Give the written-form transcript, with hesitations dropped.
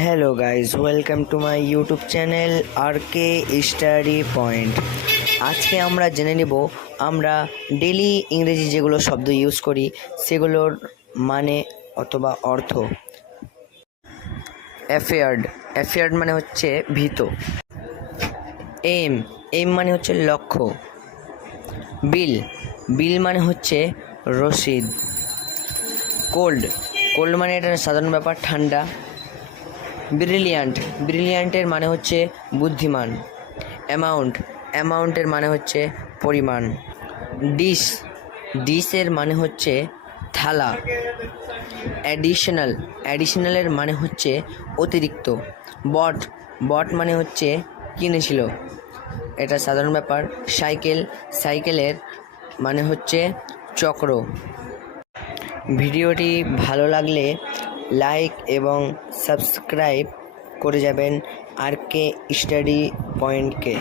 Hello guys, welcome to my YouTube channel RK study point. আজকে আমরা জেনে নেব আমরা ডেলি ইংরেজি যেগুলো শব্দ ইউজ করি সেগুলোর মানে অথবা অর্থ। অ্যাফেয়ার্ড মানে হচ্ছে ভীত। এম মানে হচ্ছে লক্ষ্য। বিল মানে হচ্ছে রসিদ। কোল্ড মানে এটা সাধারণ ব্যাপার, ঠান্ডা। ব্রিলিয়ান্টের মানে হচ্ছে বুদ্ধিমান। অ্যামাউন্টের মানে হচ্ছে পরিমাণ। ডিশের মানে হচ্ছে থালা। অ্যাডিশনালের মানে হচ্ছে অতিরিক্ত। বট মানে হচ্ছে কিনেছিল, এটা সাধারণ ব্যাপার। সাইকেলের মানে হচ্ছে চক্র। ভিডিওটি ভালো লাগলে লাইক এবং সাবস্ক্রাইব করে যাবেন RK স্টাডি পয়েন্টকে।